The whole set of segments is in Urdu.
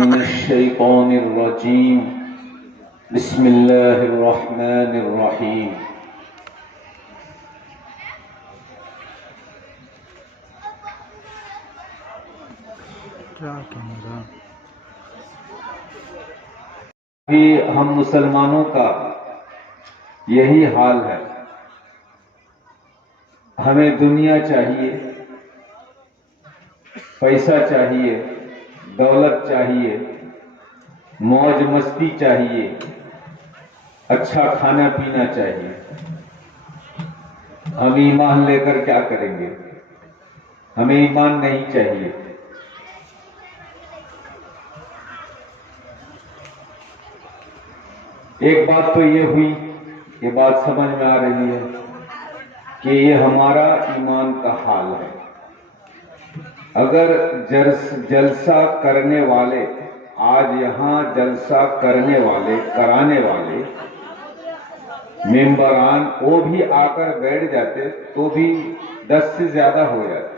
من الشيطان الرجيم بسم الله الرحمن الرحيم کہ ہم مسلمانوں کا یہی حال ہے. ہمیں دنیا چاہیے، پیسہ چاہیے، دولت چاہیے، موج مستی چاہیے، اچھا کھانا پینا چاہیے. ہم ایمان لے کر کیا کریں گے؟ ہمیں ایمان نہیں چاہیے. ایک بات تو یہ ہوئی، یہ بات سمجھ میں آ رہی ہے کہ یہ ہمارا ایمان کا حال ہے. اگر جلسہ کرنے والے، آج یہاں جلسہ کرنے والے، کرانے والے ممبران وہ بھی آ کر بیٹھ جاتے تو بھی 10 سے زیادہ ہو جاتے.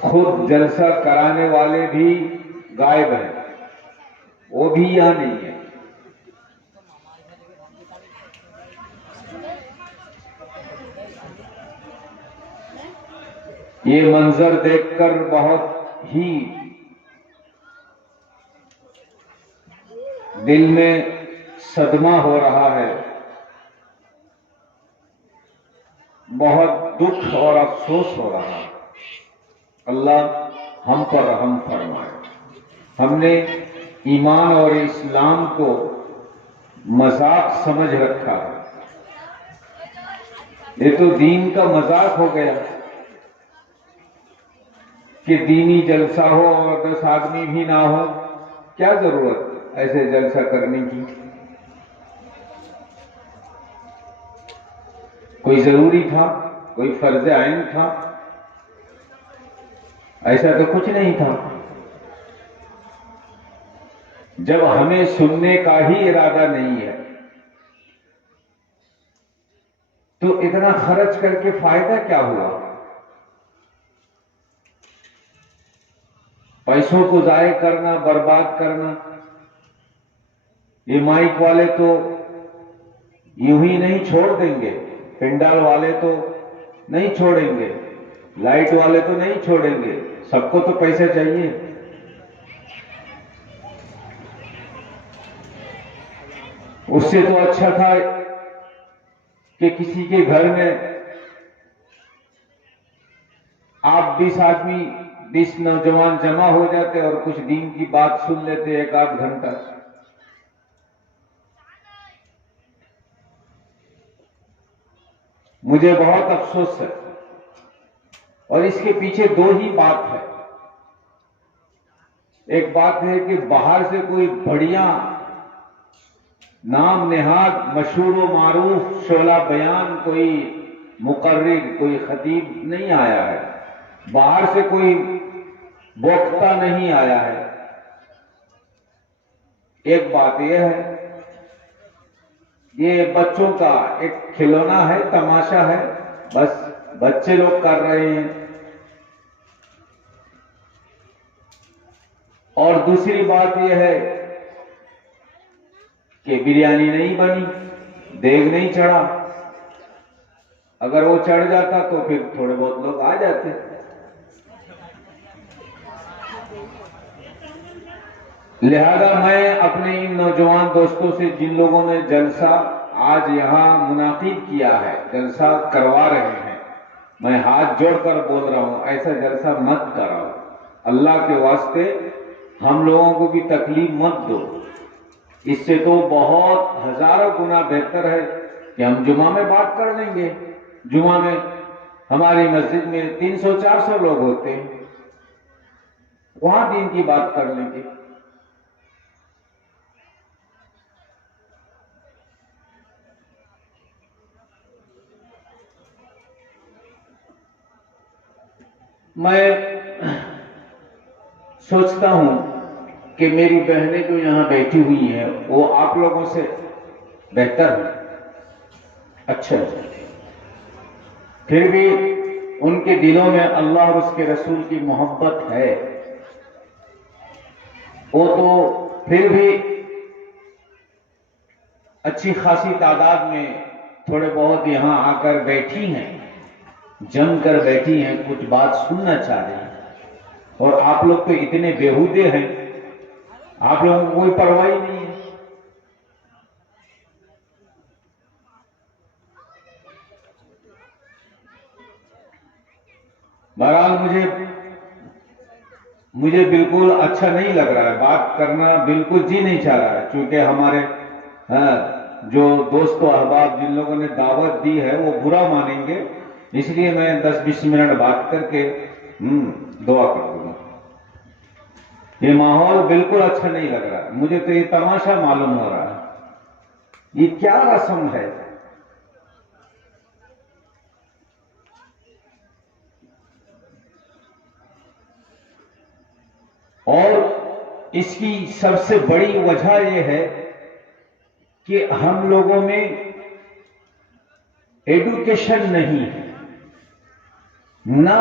خود جلسہ کرانے والے بھی غائب ہیں، وہ بھی یہاں نہیں ہے. یہ منظر دیکھ کر بہت ہی دل میں صدمہ ہو رہا ہے، بہت دکھ اور افسوس ہو رہا ہے. اللہ ہم پر رحم فرمائے. ہم نے ایمان اور اسلام کو مذاق سمجھ رکھا ہے. یہ تو دین کا مذاق ہو گیا کہ دینی جلسہ ہو اور 10 آدمی بھی نہ ہو. کیا ضرورت ایسے جلسہ کرنے کی؟ کوئی ضروری تھا؟ کوئی فرض عین تھا؟ ایسا تو کچھ نہیں تھا. جب ہمیں سننے کا ہی ارادہ نہیں ہے تو اتنا خرچ کر کے فائدہ کیا ہوا؟ پیسوں کو ضائع کرنا، برباد کرنا. یہ مائک والے تو یوں ہی نہیں چھوڑ دیں گے، پنڈال والے تو نہیں چھوڑیں گے، لائٹ والے تو نہیں چھوڑیں گے. سب کو تو پیسہ چاہیے. اس سے تو اچھا تھا کہ کسی کے گھر میں آپ 20 آدمی، 20 نوجوان جمع ہو جاتے اور کچھ دین کی بات سن لیتے 1 آدھ گھنٹہ. مجھے بہت افسوس ہے، اور اس کے پیچھے 2 ہی بات ہے. ایک بات ہے کہ باہر سے کوئی بڑھیا نام نہاد مشہور و معروف شعلہ بیان کوئی مقرر، کوئی خطیب نہیں آیا ہے. باہر سے کوئی وکتا نہیں آیا ہے. ایک بات یہ ہے، یہ بچوں کا ایک کھلونا ہے، تماشا ہے، بس بچے لوگ کر رہے ہیں. اور دوسری بات یہ ہے کہ بریانی نہیں بنی، دیگ نہیں چڑھا. اگر وہ چڑھ جاتا تو پھر تھوڑے بہت لوگ آ جاتے. لہذا میں اپنے ان نوجوان دوستوں سے، جن لوگوں نے جلسہ آج یہاں منعقد کیا ہے، جلسہ کروا رہے ہیں، میں ہاتھ جوڑ کر بول رہا ہوں، ایسا جلسہ مت کراؤ. اللہ کے واسطے ہم لوگوں کو بھی تکلیف مت دو. اس سے تو بہت ہزاروں گنا بہتر ہے کہ ہم جمعہ میں بات کر لیں گے. جمعہ میں ہماری مسجد میں 300-400 لوگ ہوتے ہیں، وہاں دین کی بات کر لیں گے. میں سوچتا ہوں کہ میری بہنیں جو یہاں بیٹھی ہوئی ہیں وہ آپ لوگوں سے بہتر ہیں. اچھا، پھر بھی ان کے دلوں میں اللہ اور اس کے رسول کی محبت ہے. وہ تو پھر بھی اچھی خاصی تعداد میں تھوڑے بہت یہاں آ کر بیٹھی ہیں، جم کر بیٹھی ہیں، کچھ بات سننا چاہ رہی ہیں، اور آپ لوگ تو اتنے بیہودے ہیں، آپ لوگوں کو کوئی پرواہ نہیں ہے۔ بہرحال مجھے بالکل اچھا نہیں لگ رہا ہے، بات کرنا بالکل جی نہیں چاہ رہا ہے، کیونکہ ہمارے جو دوست و احباب جن لوگوں نے دعوت دی ہے وہ برا مانیں گے، اس لیے میں 10-20 منٹ بات کر کے دعا کر دوں گا۔ یہ ماحول بالکل اچھا نہیں لگ رہا، مجھے تو یہ تماشا معلوم ہو رہا ہے، یہ کیا رسم ہے؟ اور اس کی سب سے بڑی وجہ یہ ہے کہ ہم لوگوں میں ایڈوکیشن نہیں ہے، نہ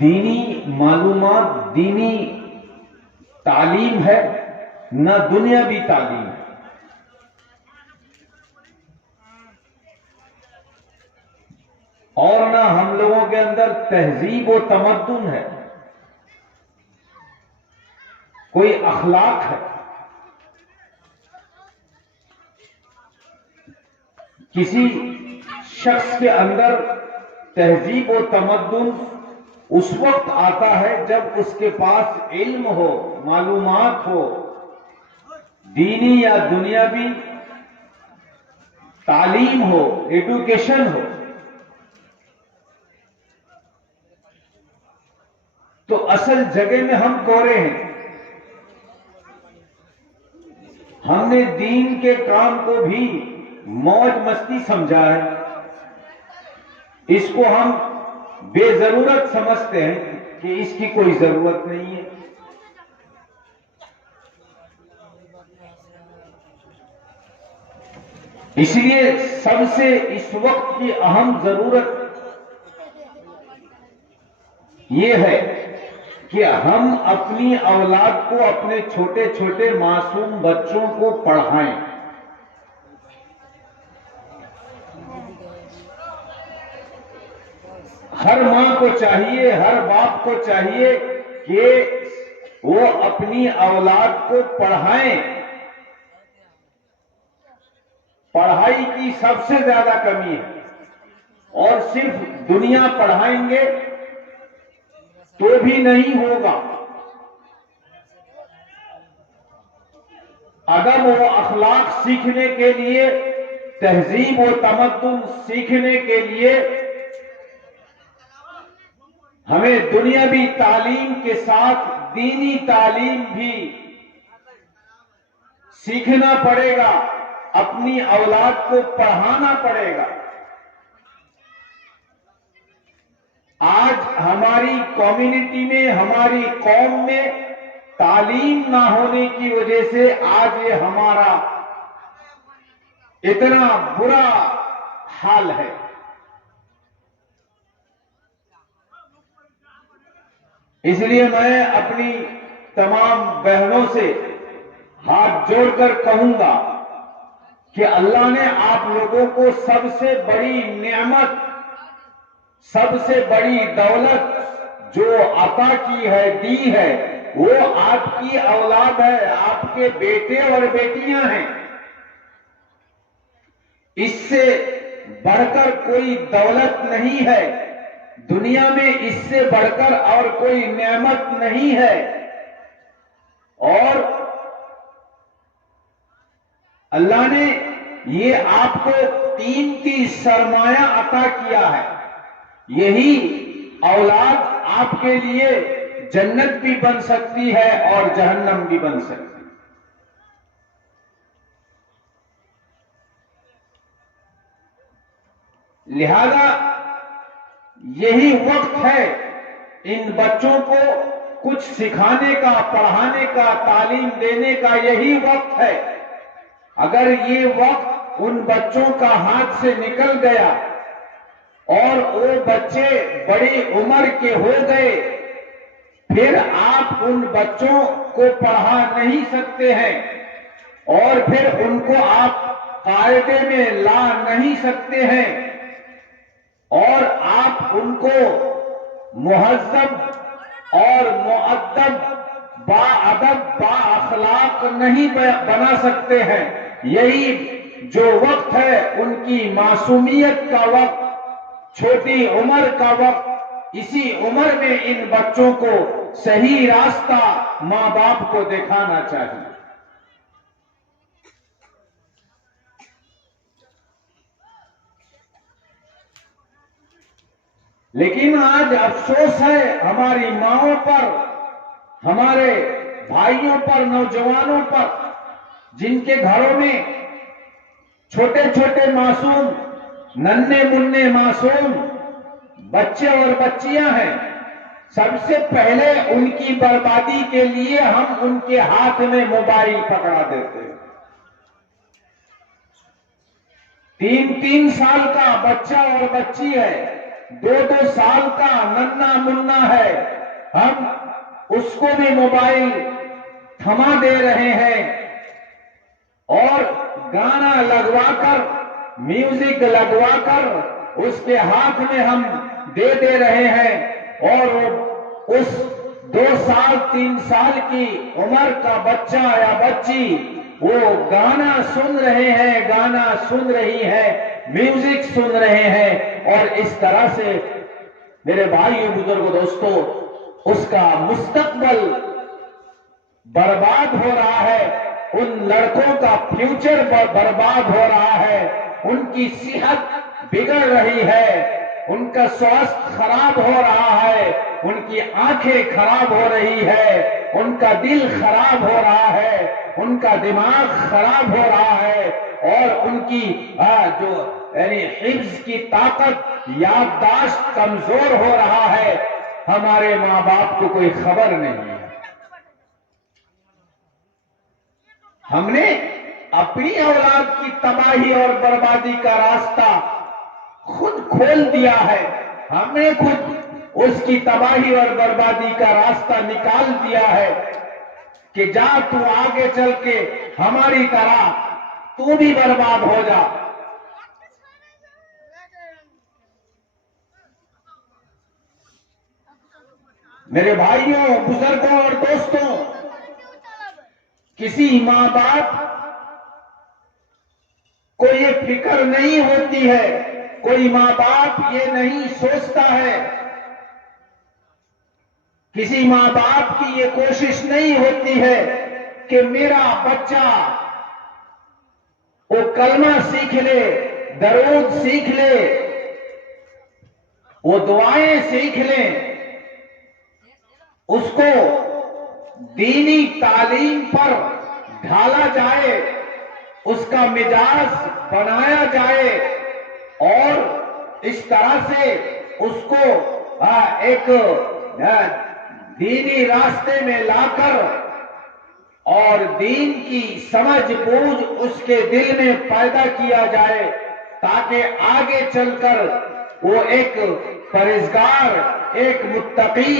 دینی معلومات، دینی تعلیم ہے، نہ دنیاوی تعلیم ہے، اور نہ ہم لوگوں کے اندر تہذیب و تمدن ہے، کوئی اخلاق ہے۔ کسی شخص کے اندر تہذیب و تمدن اس وقت آتا ہے جب اس کے پاس علم ہو، معلومات ہو، دینی یا دنیاوی تعلیم ہو، ایڈوکیشن ہو۔ تو اصل جگہ میں ہم گورے ہیں، ہم نے دین کے کام کو بھی موج مستی سمجھا ہے، اس کو ہم بے ضرورت سمجھتے ہیں کہ اس کی کوئی ضرورت نہیں ہے۔ اس لیے سب سے اس وقت کی اہم ضرورت یہ ہے کہ ہم اپنی اولاد کو، اپنے چھوٹے چھوٹے معصوم بچوں کو پڑھائیں۔ ہر ماں کو چاہیے، ہر باپ کو چاہیے کہ وہ اپنی اولاد کو پڑھائیں۔ پڑھائی کی سب سے زیادہ کمی ہے، اور صرف دنیا پڑھائیں گے تو بھی نہیں ہوگا، ادب و اخلاق سیکھنے کے لیے، تہذیب و تمدن سیکھنے کے لیے ہمیں دنیاوی تعلیم کے ساتھ دینی تعلیم بھی سیکھنا پڑے گا، اپنی اولاد کو پڑھانا پڑے گا۔ آج ہماری کمیونٹی میں، ہماری قوم میں تعلیم نہ ہونے کی وجہ سے آج یہ ہمارا اتنا برا حال ہے۔ اس لیے میں اپنی تمام بہنوں سے ہاتھ جوڑ کر کہوں گا کہ اللہ نے آپ لوگوں کو سب سے بڑی نعمت، سب سے بڑی دولت جو عطا کی ہے، دی ہے، وہ آپ کی اولاد ہے، آپ کے بیٹے اور بیٹیاں ہیں۔ اس سے بڑھ کر کوئی دولت نہیں ہے، دنیا میں اس سے بڑھ کر اور کوئی نعمت نہیں ہے، اور اللہ نے یہ آپ کو قیمتی سرمایہ عطا کیا ہے۔ یہی اولاد آپ کے لیے جنت بھی بن سکتی ہے اور جہنم بھی بن سکتی ہے۔ لہذا یہی وقت ہے ان بچوں کو کچھ سکھانے کا، پڑھانے کا، تعلیم دینے کا، یہی وقت ہے۔ اگر یہ وقت ان بچوں کا ہاتھ سے نکل گیا اور وہ بچے بڑی عمر کے ہو گئے، پھر آپ ان بچوں کو پڑھا نہیں سکتے ہیں اور پھر ان کو آپ قاعدے میں لا نہیں سکتے ہیں اور آپ ان کو مہذب اور مؤدب باادب با اخلاق نہیں بنا سکتے ہیں. یہی جو وقت ہے ان کی معصومیت کا وقت، چھوٹی عمر کا وقت، اسی عمر میں ان بچوں کو صحیح راستہ ماں باپ کو دکھانا چاہیے. لیکن آج افسوس ہے ہماری ماؤں پر، ہمارے بھائیوں پر، نوجوانوں پر، جن کے گھروں میں چھوٹے چھوٹے معصوم، ننھے منھے معصوم بچے اور بچیاں ہیں. سب سے پہلے ان کی بربادی کے لیے ہم ان کے ہاتھ میں موبائل پکڑا دیتے ہیں. 3 سال کا بچہ اور بچی ہے، 2 سال کا ننھا منھا ہے، ہم اس کو بھی موبائل تھما دے رہے ہیں اور گانا لگوا کر، میوزک لگوا کر اس کے ہاتھ میں ہم دے رہے ہیں اور اس 2 سال 3 سال کی عمر کا بچہ یا بچی وہ گانا سن رہے ہیں، گانا سن رہی ہے، میوزک سن رہے ہیں اور اس طرح سے میرے بھائیوں، بزرگوں، دوستوں، اس کا مستقبل برباد ہو رہا ہے. ان لڑکوں کا فیوچر برباد ہو رہا ہے، ان کی صحت بگڑ رہی ہے، ان کا سواستھ خراب ہو رہا ہے، ان کی آنکھیں خراب ہو رہی ہے، ان کا دل خراب ہو رہا ہے، ان کا دماغ خراب ہو رہا ہے اور ان کی جو یعنی حفظ کی طاقت، یادداشت کمزور ہو رہا ہے. ہمارے ماں باپ کو کوئی خبر نہیں ہے. ہم نے اپنی اولاد کی تباہی اور بربادی کا راستہ خود کھول دیا ہے. ہم نے خود اس کی تباہی اور بربادی کا راستہ نکال دیا ہے کہ جا تو آگے چل کے ہماری طرح تو بھی برباد ہو جا. میرے بھائیوں، بزرگوں اور دوستوں، کسی ماں باپ کو یہ فکر نہیں ہوتی ہے، کوئی ماں باپ یہ نہیں سوچتا ہے، کسی ماں باپ کی یہ کوشش نہیں ہوتی ہے کہ میرا بچہ وہ کلمہ سیکھ لے، درود سیکھ لے، وہ دعائیں سیکھ لیں، اس کو دینی تعلیم پر ڈھالا جائے، اس کا مزاج بنایا جائے اور اس طرح سے اس کو ایک دینی راستے میں لا کر اور دین کی سمجھ بوجھ اس کے دل میں پیدا کیا جائے تاکہ آگے چل کر وہ ایک پرہیزگار، ایک متقی،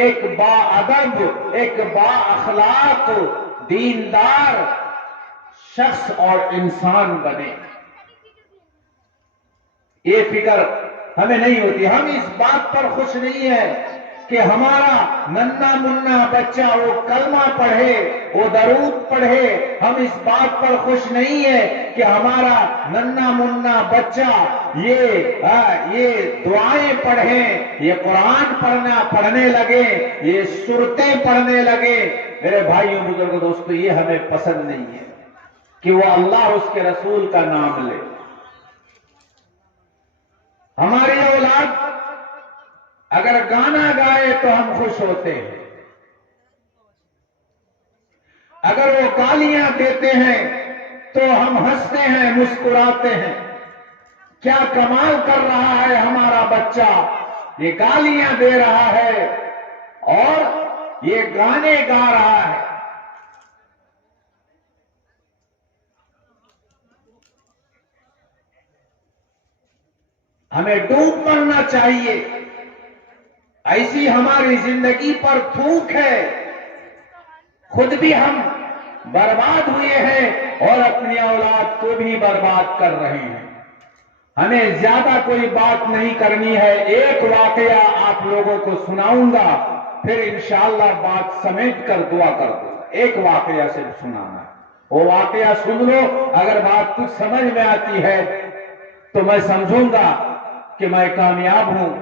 ایک باادب، ایک با اخلاق، دیندار شخص اور انسان بنے. یہ فکر ہمیں نہیں ہوتی. ہم اس بات پر خوش نہیں ہیں کہ ہمارا ننھا منھا بچہ وہ کلمہ پڑھے، وہ درود پڑھے. ہم اس بات پر خوش نہیں ہیں کہ ہمارا ننھا منھا بچہ یہ دعائیں پڑھیں، یہ قرآن پڑھنے لگے، یہ سورتیں پڑھنے لگے. میرے بھائیوں، بزرگوں، دوستوں، یہ ہمیں پسند نہیں ہے کہ وہ اللہ اور اس کے رسول کا نام لے. ہماری اولاد اگر گانا گائے تو ہم خوش ہوتے ہیں، اگر وہ گالیاں دیتے ہیں تو ہم ہنستے ہیں، مسکراتے ہیں. کیا کمال کر رہا ہے ہمارا بچہ، یہ گالیاں دے رہا ہے اور یہ گانے گا رہا ہے. ہمیں ڈوب مرنا چاہیے ایسی ہماری زندگی پر تھوک ہے، خود بھی ہم برباد ہوئے ہیں اور اپنی اولاد کو بھی برباد کر رہے ہیں۔ ہمیں زیادہ کوئی بات نہیں کرنی ہے، ایک واقعہ آپ لوگوں کو سناؤں گا، پھر انشاءاللہ بات سمیٹ کر دعا کر دوں گا۔ ایک واقعہ صرف سنانا ہے، وہ واقعہ سن لو، اگر بات کچھ سمجھ میں آتی ہے تو میں سمجھوں گا کہ میں کامیاب ہوں،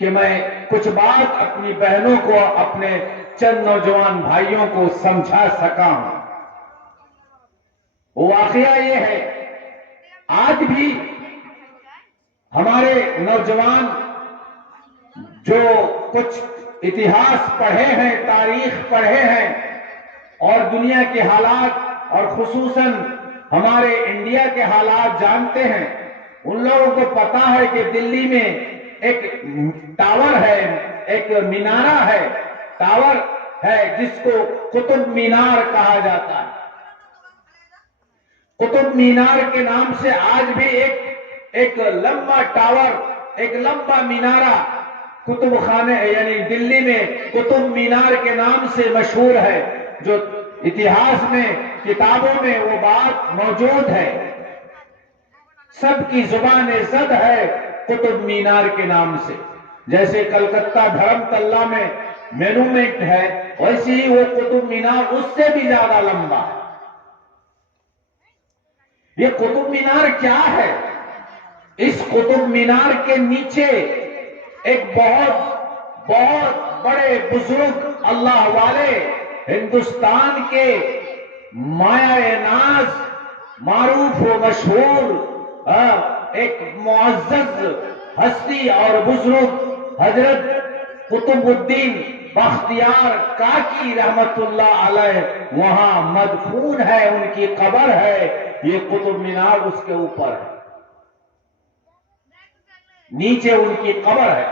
کہ میں کچھ بات اپنی بہنوں کو، اپنے چند نوجوان بھائیوں کو سمجھا سکا ہوں۔ وہ واقعہ یہ ہے، آج بھی ہمارے نوجوان جو کچھ اتہاس پڑھے ہیں، تاریخ پڑھے ہیں اور دنیا کے حالات اور خصوصاً ہمارے انڈیا کے حالات جانتے ہیں، ان لوگوں کو پتا ہے کہ دلی میں ایک ٹاور ہے، ایک مینارہ ہے، ٹاور ہے جس کو قطب مینار کہا جاتا ہے۔ قطب مینار کے نام سے آج بھی ایک لمبا ٹاور، ایک لمبا مینارہ قطب خانے یعنی دلی میں قطب مینار کے نام سے مشہور ہے، جو اتہاس میں، کتابوں میں وہ بات موجود ہے۔ سب کی زبان زد ہے قطب مینار کے نام سے، جیسے کلکتہ دھرم تلہ میں مینومنٹ ہے، ویسے ہی وہ قطب مینار اس سے بھی زیادہ لمبا ہے۔ یہ قطب مینار کیا ہے؟ اس قطب مینار کے نیچے ایک بہت بڑے بزرگ اللہ والے، ہندوستان کے مایہ ناز، معروف و مشہور ایک معزز ہستی اور بزرگ حضرت قطب الدین بختیار کاکی رحمت اللہ علیہ وہاں مدفون ہے، ان کی قبر ہے۔ یہ قطب مینار اس کے اوپر ہے، نیچے ان کی قبر ہے۔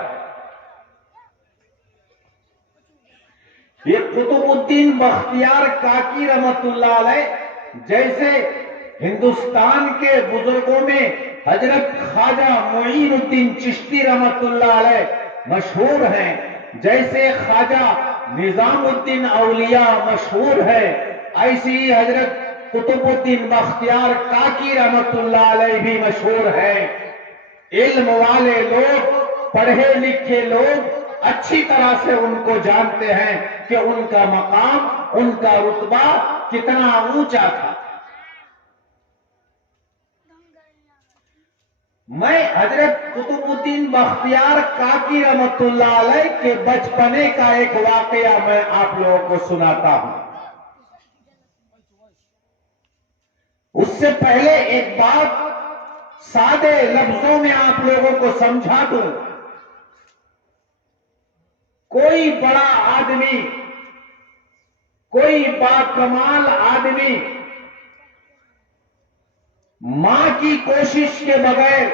یہ قطب الدین بختیار کاکی رحمت اللہ علیہ جیسے ہندوستان کے بزرگوں میں حضرت خواجہ معین الدین چشتی رحمت اللہ علیہ مشہور ہیں، جیسے خواجہ نظام الدین اولیاء مشہور ہے، ایسی ہی حضرت قطب الدین بختیار کاکی رحمت اللہ علیہ بھی مشہور ہے۔ علم والے لوگ، پڑھے لکھے لوگ اچھی طرح سے ان کو جانتے ہیں کہ ان کا مقام، ان کا رتبہ کتنا اونچا تھا۔ میں حضرت قطب الدین بختیار کاکی رحمت اللہ علیہ کے بچپنے کا ایک واقعہ میں آپ لوگوں کو سناتا ہوں۔ اس سے پہلے ایک بات سادے لفظوں میں آپ لوگوں کو سمجھا دوں۔ کوئی بڑا آدمی، کوئی باکمال آدمی ماں کی کوشش کے بغیر،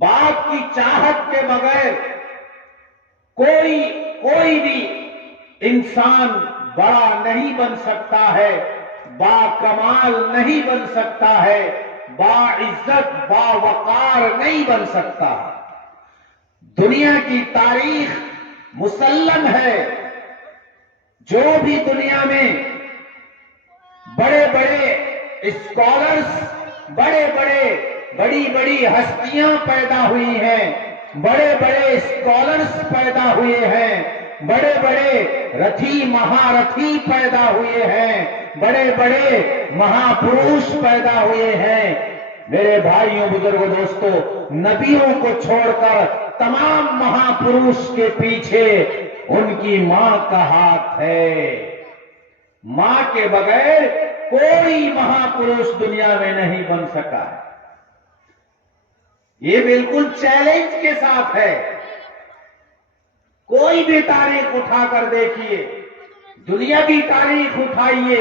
باپ کی چاہت کے بغیر کوئی بھی انسان بڑا نہیں بن سکتا ہے، باکمال نہیں بن سکتا ہے، باعزت باوقار نہیں بن سکتا ہے۔ دنیا کی تاریخ مسلم ہے، جو بھی دنیا میں بڑے بڑے اسکالرز، بڑی ہستیاں پیدا ہوئی ہیں، بڑے بڑے اسکالرز پیدا ہوئے ہیں، بڑے بڑے رتھی مہارتھی پیدا ہوئے ہیں، بڑے بڑے مہاپروش پیدا ہوئے ہیں۔ میرے بھائیوں، بزرگوں، دوستوں، نبیوں کو چھوڑ کر تمام مہاپروش کے پیچھے ان کی ماں کا ہاتھ ہے۔ ماں کے بغیر کوئی مہاپروش دنیا میں نہیں بن سکا ہے۔ یہ بالکل چیلنج کے ساتھ ہے۔ کوئی بھی تاریخ اٹھا کر دیکھیے، دنیاوی تاریخ اٹھائیے،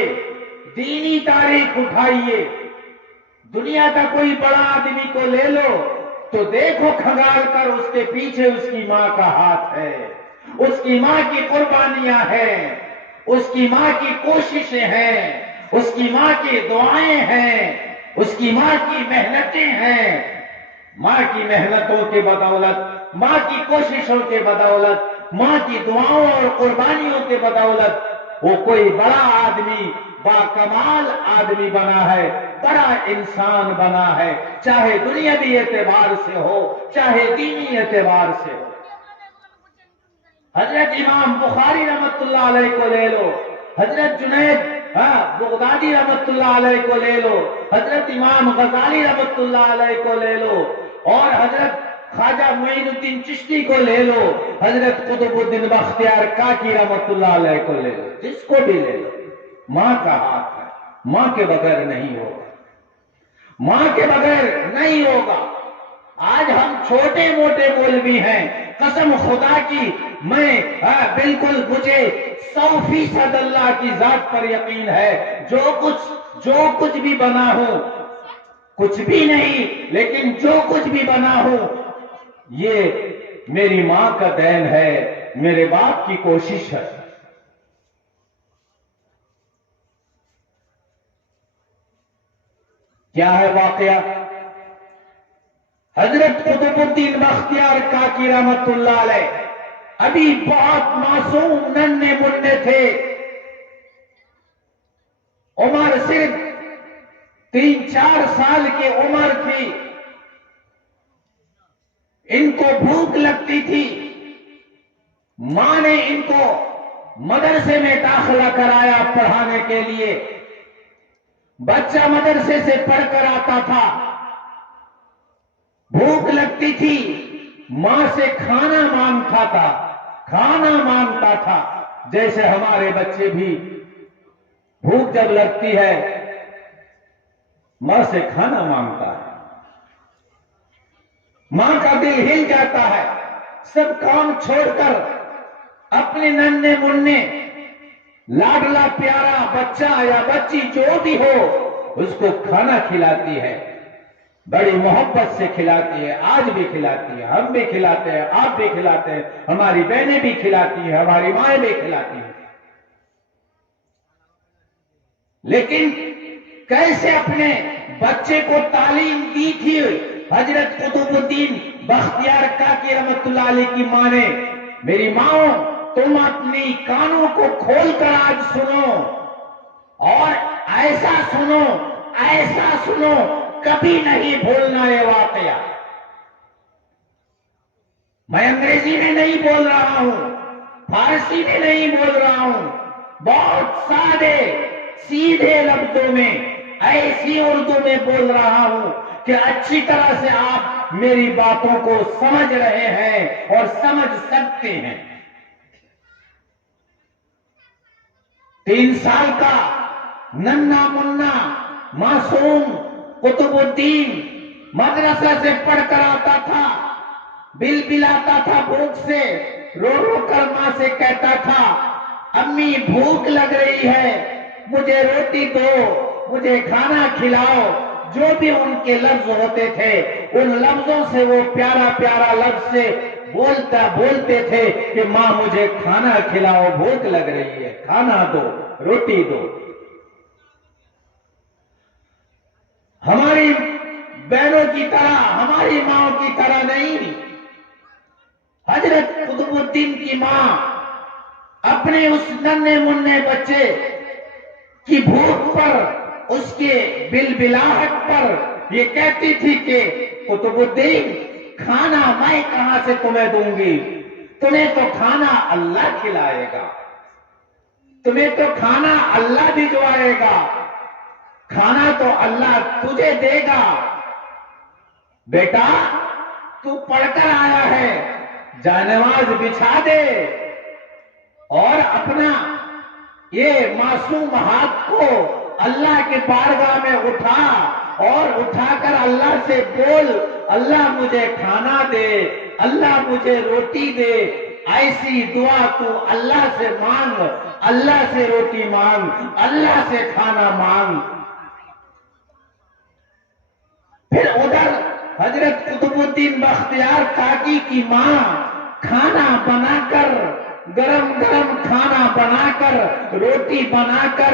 دینی تاریخ اٹھائیے، دنیا کا کوئی بڑا آدمی کو لے لو تو دیکھو کھنگال کر اس کے پیچھے اس کی ماں کا ہاتھ ہے، اس کی ماں کی قربانیاں ہیں، اس کی ماں کی کوششیں ہیں، اس کی ماں کی دعائیں ہیں، اس کی ماں کی محنتیں ہیں۔ ماں کی محنتوں کے بدولت ماں کی کوششوں کے بدولت، ماں کی دعاؤں اور قربانیوں کے بدولت وہ کوئی بڑا آدمی، با کمال آدمی بنا ہے، بڑا انسان بنا ہے، چاہے دنیاوی اعتبار سے ہو چاہے دینی اعتبار سے ہو۔ حضرت امام بخاری رحمت اللہ علیہ کو لے لو، حضرت جنید بغدادی رحمت اللہ علیہ کو لے لو، حضرت امام غزالی رحمت اللہ علیہ کو لے لو، اور حضرت خواجہ معین الدین چشتی کو لے لو، حضرت قطب الدین بختیار کاکی رحمت اللہ علیہ کو لے لو، جس کو بھی لے لو، ماں کا ہاتھ ہے، ماں کے بغیر نہیں ہوگا، ماں کے بغیر نہیں ہوگا۔ آج ہم چھوٹے موٹے مولوی ہیں، قسم خدا کی میں بالکل مجھے 100% اللہ کی ذات پر یقین ہے، جو کچھ بھی بنا ہوں، کچھ بھی نہیں لیکن جو کچھ بھی بنا ہوں یہ میری ماں کا دین ہے، میرے باپ کی کوشش ہے۔ کیا ہے واقعہ؟ حضرت قطب الدین بختیار کاکی رحمت اللہ علیہ ابھی بہت معصوم ننھے منھے تھے، عمر صرف 3-4 سال کی عمر تھی، ان کو بھوک لگتی تھی، ماں نے ان کو مدرسے میں داخلہ کرایا پڑھانے کے لیے، بچہ مدرسے سے پڑھ کر آتا تھا، بھوک لگتی تھی، ماں سے کھانا مانگتا تھا، جیسے ہمارے بچے بھی بھوک جب لگتی ہے ماں سے کھانا مانگتا ہے، ماں کا دل ہل جاتا ہے، سب کام چھوڑ کر اپنے ننھے منھے لاڈلا پیارا بچہ یا بچی جو بھی ہو اس کو کھانا کھلاتی ہے، بڑی محبت سے کھلاتی ہے، آج بھی کھلاتی ہے، ہم بھی کھلاتے ہیں، آپ بھی کھلاتے ہیں، ہماری بہنیں بھی کھلاتی ہیں، ہماری مائیں بھی کھلاتی ہیں، لیکن کیسے اپنے بچے کو تعلیم دی تھی حضرت قطب الدین بختیار کاکی رحمت اللہ علیہ کی ماں نے؟ میری ماں تم اپنی کانوں کو کھول کر آج سنو، اور ایسا سنو کبھی نہیں بھولنا یہ واقعہ۔ میں انگریزی میں نہیں بول رہا ہوں، فارسی میں نہیں بول رہا ہوں، بہت سادے سیدھے لفظوں میں ایسی اردو میں بول رہا ہوں کہ اچھی طرح سے آپ میری باتوں کو سمجھ رہے ہیں اور سمجھ سکتے ہیں۔ 3 سال کا ننھا منھا معصوم قطب الدین مدرسہ سے پڑھ کر آتا تھا، بل بلاتا تھا بھوک سے، رو رو کر ماں سے کہتا تھا امی بھوک لگ رہی ہے، مجھے روٹی دو، مجھے کھانا کھلاؤ، جو بھی ان کے لفظ ہوتے تھے ان لفظوں سے وہ پیارا پیارا لفظ سے بولتے تھے کہ ماں مجھے کھانا کھلاؤ، بھوک لگ رہی ہے، کھانا دو، روٹی دو۔ ہماری بہنوں کی طرح، ہماری ماں کی طرح نہیں، حضرت قطب الدین کی ماں اپنے اس ننھے منھے بچے کی بھوک پر، اس کے بلبلاہٹ پر یہ کہتی تھی کہ قطب الدین کھانا میں کہاں سے تمہیں دوں گی، تمہیں تو کھانا اللہ کھلائے گا، تمہیں تو کھانا اللہ بھجوائے گا، کھانا تو اللہ تجھے دے گا، بیٹا تو پڑھ کر آیا ہے، جانماز بچھا دے اور اپنا یہ معصوم ہاتھ کو اللہ کے بارگاہ میں اٹھا اور اٹھا کر اللہ سے بول اللہ مجھے کھانا دے، اللہ مجھے روٹی دے، ایسی دعا تو اللہ سے مانگ، اللہ سے روٹی مانگ، اللہ سے کھانا مانگ۔ پھر ادھر حضرت قطب الدین بختیار کاکی کی ماں کھانا بنا کر، گرم گرم کھانا بنا کر، روٹی بنا کر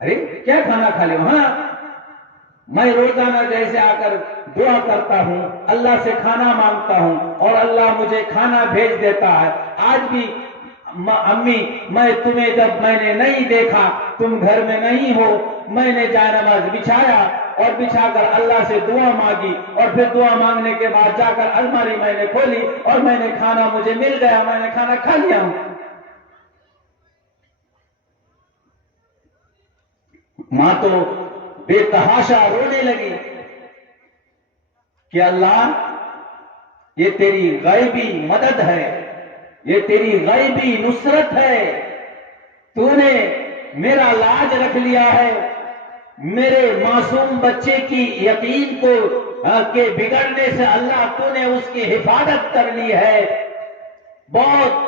ارے کیا کھانا کھا لیا؟ ہاں میں روزانہ جیسے آ کر دعا کرتا ہوں، اللہ سے کھانا مانگتا ہوں اور اللہ مجھے کھانا بھیج دیتا ہے۔ آج بھی امی میں تمہیں جب میں نے نہیں دیکھا، تم گھر میں نہیں ہو، میں نے جائے نماز بچھایا اور بچھا کر اللہ سے دعا مانگی اور پھر دعا مانگنے کے بعد جا کر الماری میں نے کھولی اور میں نے کھانا مجھے مل گیا، میں نے کھانا کھا لیا ہوں۔ ماں تو بے تحاشا رونے لگی کہ اللہ یہ تیری غیبی مدد ہے، یہ تیری غیبی نصرت ہے، تو نے میرا لاج رکھ لیا ہے، میرے معصوم بچے کی یقین کو کے بگڑنے سے اللہ تو نے اس کی حفاظت کر لی ہے۔ بہت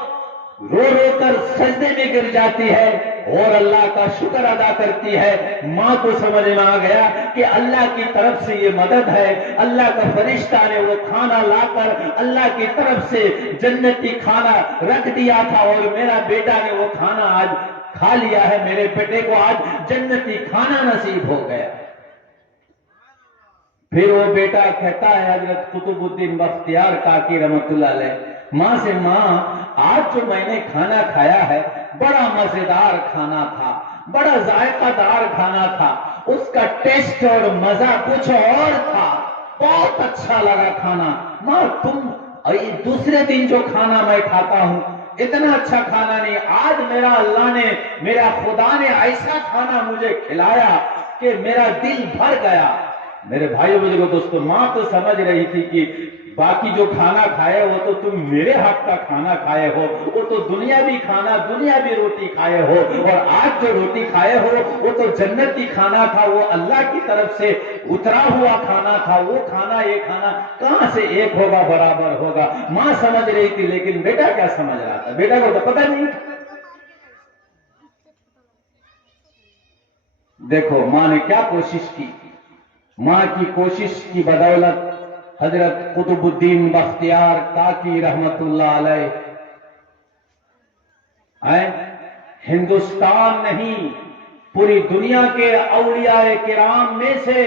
رو رو کر سجدے میں گر جاتی ہے اور اللہ کا شکر ادا کرتی ہے۔ ماں کو سمجھ میں آ گیا کہ اللہ کی طرف سے یہ مدد ہے، اللہ کا فرشتہ نے وہ کھانا لا کر اللہ کی طرف سے جنتی کھانا رکھ دیا تھا اور میرا بیٹا نے وہ کھانا آج کھا لیا ہے، میرے بیٹے کو آج جنتی کھانا نصیب ہو گیا۔ پھر وہ بیٹا کہتا ہے حضرت قطب الدین بختیار کاکی رحمت اللہ علیہ، ماں سے ماں آج جو میں نے کھانا کھایا ہے بڑا مزیدار کھانا تھا، بڑا ذائقہ دار کھانا تھا، اس کا ٹیسٹ اور مزہ کچھ اور تھا، بہت اچھا لگا کھانا۔ ماں تم دوسرے دن جو کھانا میں کھاتا ہوں اتنا اچھا کھانا نہیں، آج میرا اللہ نے، میرا خدا نے ایسا کھانا مجھے کھلایا کہ میرا دل بھر گیا۔ میرے بھائیو بزرگوں دوستو، ماں تو سمجھ رہی تھی کہ باقی جو کھانا کھائے وہ تو تم میرے ہاتھ کا کھانا کھائے ہو، وہ تو دنیاوی کھانا، دنیاوی روٹی کھائے ہو، اور آج جو روٹی کھائے ہو وہ تو جنتی کھانا تھا، وہ اللہ کی طرف سے اترا ہوا کھانا تھا، وہ کھانا یہ کھانا کہاں سے ایک ہوگا، برابر ہوگا۔ ماں سمجھ رہی تھی لیکن بیٹا کیا سمجھ رہا تھا؟ بیٹا کو تو پتہ نہیں تھا۔ دیکھو ماں نے کیا کوشش کی، ماں کی کوشش کی بدولت حضرت قطب الدین بختیار کاکی رحمت اللہ علیہ ہندوستان نہیں پوری دنیا کے اولیاء کرام میں سے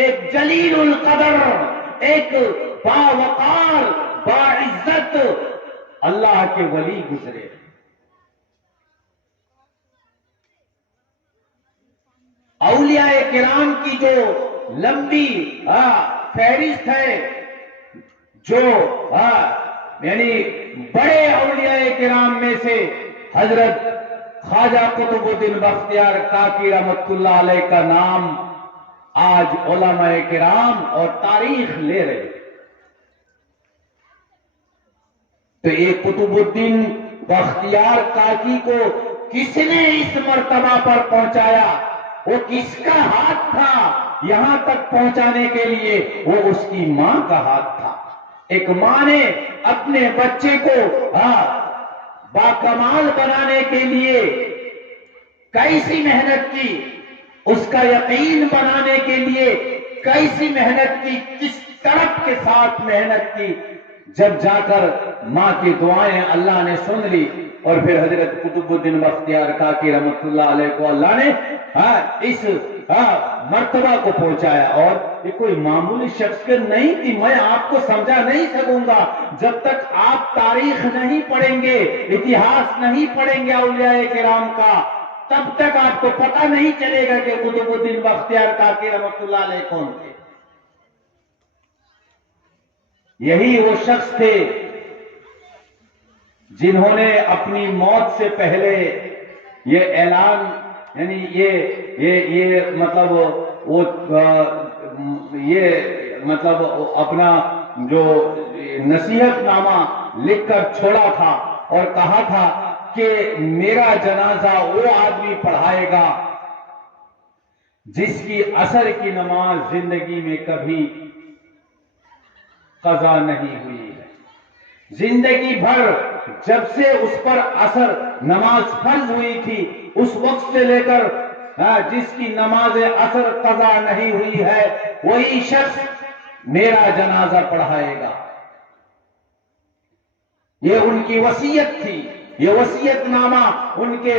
ایک جلیل القدر، ایک باوقار، باعزت اللہ کے ولی گزرے۔ اولیاء کرام کی جو لمبی فہرست ہے، جو یعنی بڑے اولیاء کرام میں سے حضرت خواجہ قطب الدین بختیار کاکی رحمت اللہ علیہ کا نام آج علماء کرام اور تاریخ لے رہے۔ تو یہ قطب الدین بختیار کاکی کو کس نے اس مرتبہ پر پہنچایا؟ وہ کس کا ہاتھ تھا یہاں تک پہنچانے کے لیے؟ وہ اس کی ماں کا ہاتھ تھا۔ ایک ماں نے اپنے بچے کو باکمال بنانے کے لیے کیسی محنت کی، اس کا یقین بنانے کے لیے کیسی محنت کی، کس طرف کے ساتھ محنت کی، جب جا کر ماں کی دعائیں اللہ نے سن لی اور پھر حضرت قطب الدین بختیار کاکی رحمت اللہ علیہ کو اللہ نے اس مرتبہ کو پہنچایا۔ اور یہ کوئی معمولی شخص کے نہیں تھی، میں آپ کو سمجھا نہیں سکوں گا جب تک آپ تاریخ نہیں پڑھیں گے، اتہاس نہیں پڑھیں گے اولیاء کرام کا، تب تک آپ کو پتہ نہیں چلے گا کہ قطب الدین بختیار کاکی رحمت اللہ علیہ کون تھے۔ یہی وہ شخص تھے جنہوں نے اپنی موت سے پہلے یہ اعلان، یعنی یہ مطلب وہ یہ مطلب اپنا جو نصیحت نامہ لکھ کر چھوڑا تھا اور کہا تھا کہ میرا جنازہ وہ آدمی پڑھائے گا جس کی عصر کی نماز زندگی میں کبھی قضا نہیں ہوئی ہے۔ زندگی بھر جب سے اس پر عصر نماز فرض ہوئی تھی اس وقت سے لے کر جس کی نماز عصر قضا نہیں ہوئی ہے وہی شخص میرا جنازہ پڑھائے گا۔ یہ ان کی وصیت تھی، یہ وصیت نامہ ان کے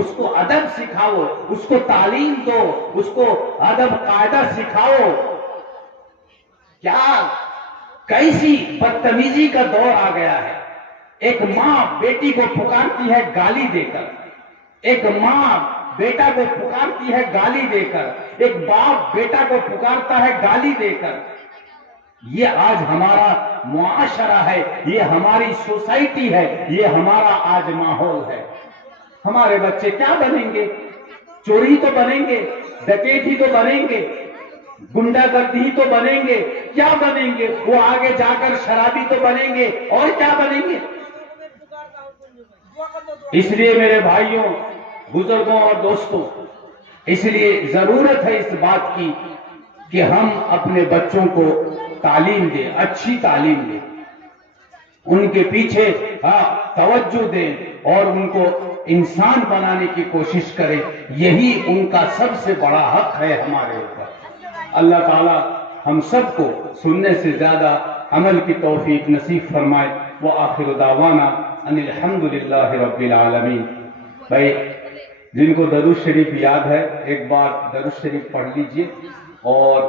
اس کو ادب سکھاؤ، اس کو تعلیم دو، اس کو ادب قاعدہ سکھاؤ۔ کیا کیسی بدتمیزی کا دور آ گیا ہے! ایک ماں بیٹی کو پکارتی ہے گالی دے کر، ایک ماں بیٹا کو پکارتی ہے گالی دے کر، ایک باپ بیٹا کو پکارتا ہے گالی دے کر۔ یہ آج ہمارا معاشرہ ہے، یہ ہماری سوسائٹی ہے، یہ ہمارا آج ماحول ہے۔ ہمارے بچے کیا بنیں گے؟ چوری تو بنیں گے، ڈکیتی تو بنیں گے، گنڈا گردی تو بنیں گے، کیا بنیں گے؟ وہ آگے جا کر شرابی تو بنیں گے، اور کیا بنیں گے؟ اس لیے میرے بھائیوں، بزرگوں اور دوستوں، اس لیے ضرورت ہے اس بات کی کہ ہم اپنے بچوں کو تعلیم دیں، اچھی تعلیم دیں، ان کے پیچھے توجہ دیں اور ان کو انسان بنانے کی کوشش کریں۔ یہی ان کا سب سے بڑا حق ہے ہمارے اوپر۔ اللہ تعالی ہم سب کو سننے سے زیادہ عمل کی توفیق نصیب فرمائے۔ وآخر دعوانا ان الحمدللہ رب العالمین۔ بھائی جن کو درود شریف یاد ہے ایک بار درود شریف پڑھ لیجئے، اور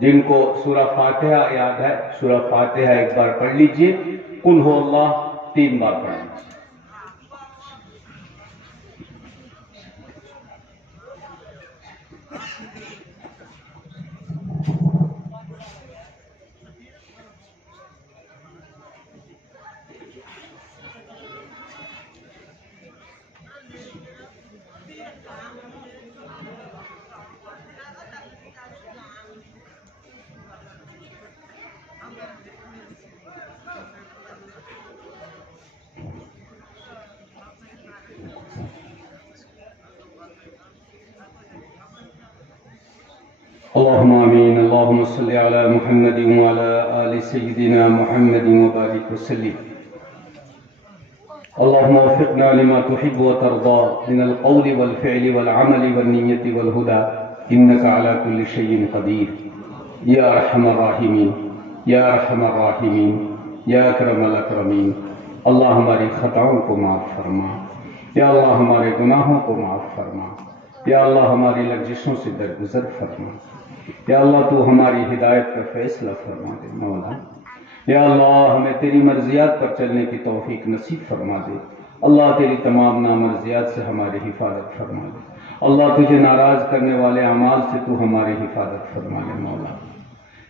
جن کو سورہ فاتحہ یاد ہے سورہ فاتحہ ایک بار پڑھ لیجئے، قل هو اللہ 3 بار پڑھ لیجئے۔ اللهم آمين۔ اللهم صل على محمد وعلى آل سيدنا محمد وبارك وسلم۔ اللهم وفقنا لما تحب وترضى من القول والفعل والعمل والنية والهدى إنك على كل شيء قدير يا أرحم الراحمين يا أرحم الراحمين یا اکرم الاکرمین۔ اللہ ہماری خطاؤں کو معاف فرما، یا اللہ ہمارے گناہوں کو معاف فرما، یا اللہ ہماری لغزشوں سے درگزر فرما، یا اللہ تو ہماری ہدایت کا فیصلہ فرما دے مولا، یا اللہ ہمیں تیری مرضیات پر چلنے کی توفیق نصیب فرما دے، اللہ تیری تمام نامرضیات سے ہماری حفاظت فرما دے، اللہ تجھے ناراض کرنے والے اعمال سے تو ہماری حفاظت فرما دے مولا،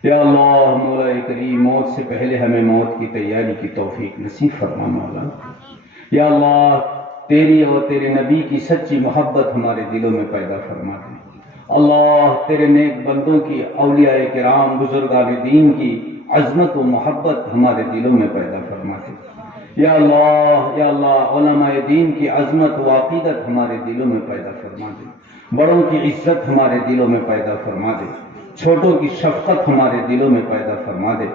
یا اللہ مولا کریم موت سے پہلے ہمیں موت کی تیاری کی توفیق نصیب فرما مولا، یا اللہ تیری اور تیرے نبی کی سچی محبت ہمارے دلوں میں پیدا فرما دے، اللہ تیرے نیک بندوں کی، اولیاء کرام بزرگان دین کی عظمت و محبت ہمارے دلوں میں پیدا فرما دے، یا اللہ علماء دین کی عظمت و عقیدت ہمارے دلوں میں پیدا فرما دے، بڑوں کی عزت ہمارے دلوں میں پیدا فرما دے، چھوٹوں کی شفقت ہمارے دلوں میں پیدا فرما دے،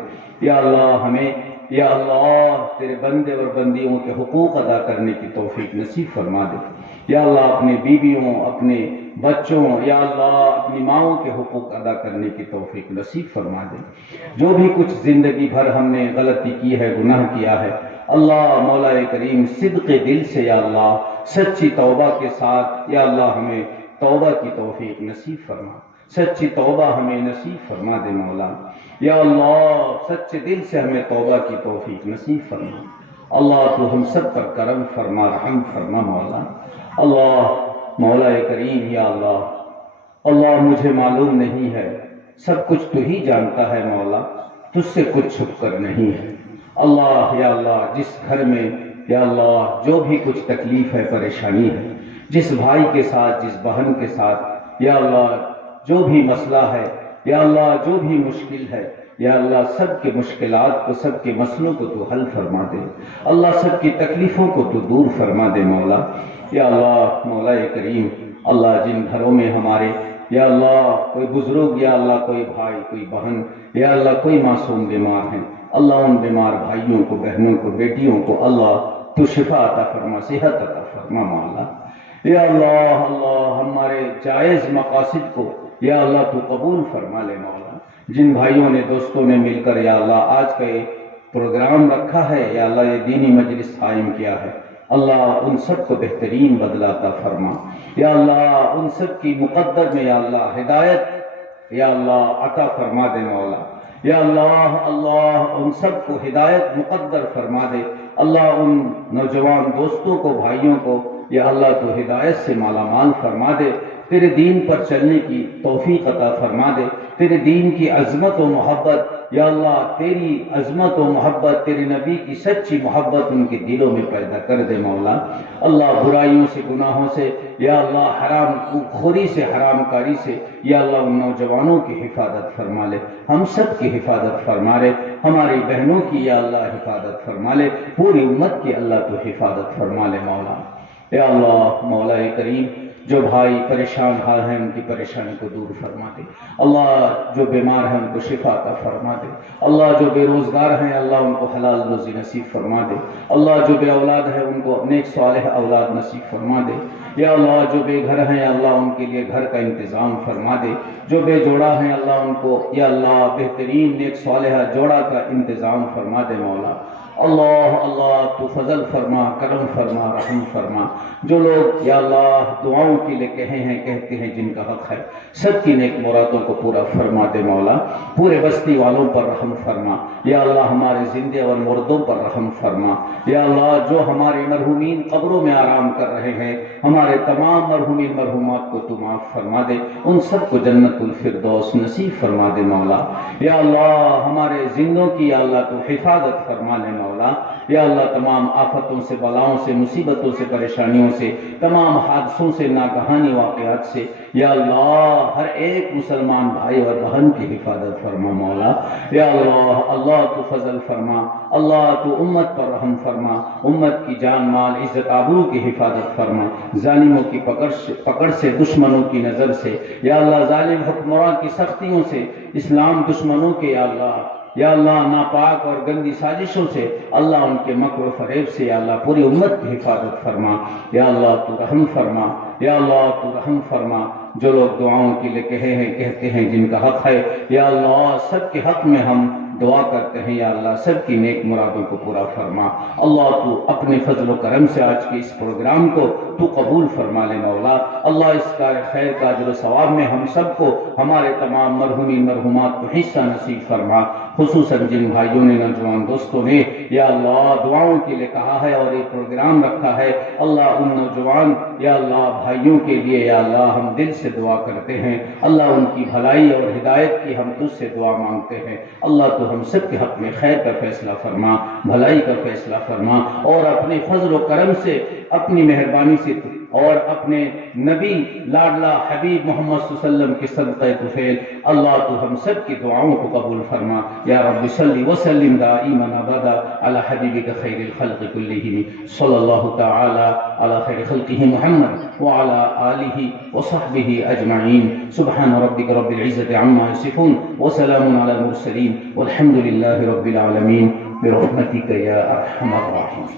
یا اللہ ہمیں یا اللہ تیرے بندے اور بندیوں کے حقوق ادا کرنے کی توفیق نصیب فرما دے، یا اللہ اپنے بیویوں، اپنے بچوں، یا اللہ اپنی ماؤں کے حقوق ادا کرنے کی توفیق نصیب فرما دے، جو بھی کچھ زندگی بھر ہم نے غلطی کی ہے، گناہ کیا ہے، اللہ مولا کریم صدق دل سے یا اللہ سچی توبہ کے ساتھ یا اللہ ہمیں توبہ کی توفیق نصیب فرما، سچی توبہ ہمیں نصیب فرما دے مولا، یا اللہ سچے دل سے ہمیں توبہ کی توفیق نصیب فرما، اللہ تو ہم سب پر کرم فرما، رحم فرما مولا، اللہ مولا کریم یا اللہ مجھے معلوم نہیں ہے، سب کچھ تو ہی جانتا ہے مولا، تجھ سے کچھ چھپ کر نہیں ہے، اللہ یا اللہ جس گھر میں یا اللہ جو بھی کچھ تکلیف ہے، پریشانی ہے، جس بھائی کے ساتھ، جس بہن کے ساتھ یا اللہ جو بھی مسئلہ ہے، یا اللہ جو بھی مشکل ہے، یا اللہ سب کے مشکلات کو، سب کے مسئلوں کو تو حل فرما دے، اللہ سب کی تکلیفوں کو تو دور فرما دے مولا، یا اللہ مولا کریم اللہ جن گھروں میں ہمارے یا اللہ کوئی بزرگ یا اللہ کوئی بھائی، کوئی بہن یا اللہ کوئی معصوم بیمار ہیں، اللہ ان بیمار بھائیوں کو، بہنوں کو، بیٹیوں کو اللہ تو شفا عطا فرما، صحت عطا فرما مولا، یا اللہ ہمارے جائز مقاصد کو یا اللہ تو قبول فرما لے مولا، جن بھائیوں نے، دوستوں نے مل کر یا اللہ آج کا یہ پروگرام رکھا ہے یا اللہ یہ دینی مجلس قائم کیا ہے، اللہ ان سب کو بہترین بدلہ عطا فرما. یا اللہ ان سب کی مقدر میں یا اللہ ہدایت یا اللہ عطا فرما دے مولا. یا اللہ ان سب کو ہدایت مقدر فرما دے. اللہ ان نوجوان دوستوں کو بھائیوں کو یا اللہ تو ہدایت سے مالا مال فرما دے. تیرے دین پر چلنے کی توفیق عطا فرما دے. تیرے دین کی عظمت و محبت یا اللہ تیری عظمت و محبت تیرے نبی کی سچی محبت ان کے دلوں میں پیدا کر دے مولا. اللہ برائیوں سے گناہوں سے یا اللہ حرام خوری سے حرام کاری سے یا اللہ ان نوجوانوں کی حفاظت فرما لے. ہم سب کی حفاظت فرما لے. ہماری بہنوں کی یا اللہ حفاظت فرما لے. پوری امت کی اللہ تو حفاظت فرما لے مولا. یا اللہ مولا کریم جو بھائی پریشان حال ہیں ان کی پریشانی کو دور فرما دے. اللہ جو بیمار ہیں ان کو شفا عطا فرما دے. اللہ جو بے روزگار ہیں اللہ ان کو حلال روزی نصیب فرما دے. اللہ جو بے اولاد ہے ان کو نیک صالح اولاد نصیب فرما دے. یا اللہ جو بے گھر ہیں اللہ ان کے لیے گھر کا انتظام فرما دے. جو بے جوڑا ہیں اللہ ان کو یا اللہ بہترین نیک صالح جوڑا کا انتظام فرما دے مولا. اللہ تو فضل فرما کرم فرما رحم فرما. جو لوگ یا اللہ دعاؤں کے لیے کہتے ہیں جن کا حق ہے سب کی نیک مرادوں کو پورا فرما دے مولا. پورے بستی والوں پر رحم فرما. یا اللہ ہمارے زندے اور مردوں پر رحم فرما. یا اللہ جو ہمارے مرحومین قبروں میں آرام کر رہے ہیں ہمارے تمام مرحومین مرحومات کو تو معاف فرما دے. ان سب کو جنت الفردوس نصیب فرما دے مولا. یا اللہ ہمارے زندوں کی یا اللہ تو حفاظت فرما لے مولا. یا اللہ تمام آفتوں سے بلاؤں سے مصیبتوں سے پریشانیوں سے تمام حادثوں سے ناگہانی واقعات سے یا اللہ ہر ایک مسلمان بھائی اور بہن کی حفاظت فرما مولا. یا اللہ تو فضل فرما. اللہ تو امت پر رحم فرما. امت کی جان مال عزت آبرو کی حفاظت فرما. ظالموں کی پکڑ سے دشمنوں کی نظر سے یا اللہ ظالم حکمراں کی سختیوں سے اسلام دشمنوں کے یا اللہ ناپاک اور گندی سازشوں سے اللہ ان کے مکر و فریب سے یا اللہ پوری امت کی حفاظت فرما. یا اللہ تو رحم فرما. یا اللہ تو رحم فرما. جو لوگ دعاؤں کے لیے کہتے ہیں جن کا حق ہے یا اللہ سب کے حق میں ہم دعا کرتے ہیں یا اللہ سب کی نیک مرادوں کو پورا فرما. اللہ تو اپنے فضل و کرم سے آج کے اس پروگرام کو تو قبول فرما لے مولا. اللہ اس کا خیر کا اجر و ثواب میں ہم سب کو ہمارے تمام مرحومین مرحومات کو حصہ نصیب فرما. خصوصاً جن بھائیوں نے نوجوان دوستوں نے یا اللہ دعاؤں کے لیے کہا ہے اور یہ پروگرام رکھا ہے اللہ ان نوجوان یا اللہ بھائیوں کے لیے یا اللہ ہم دل سے دعا کرتے ہیں. اللہ ان کی بھلائی اور ہدایت کی ہم تجھ سے دعا مانگتے ہیں. اللہ تو ہم سب کے حق میں خیر کا فیصلہ فرما بھلائی کا فیصلہ فرما اور اپنے فضل و کرم سے اپنی مہربانی سے اور اپنے نبی لاڈلا حبیب محمد صلی اللہ علیہ وسلم کے صدقہ طفیل اللہ تو ہم سب کی دعاؤں کو قبول فرما. یا رب صلی وسلم دائما ابدا علی حبیبک خیر الخلق کلہم صلی اللہ تعالی علی خیر خلقہ محمد وعلی آلہ وصحبہ اجمعین. سبحان ربک رب العزة عما یصفون وسلام علی المرسلین والحمد للہ رب العالمین برحمتک یا ارحم الراحمین.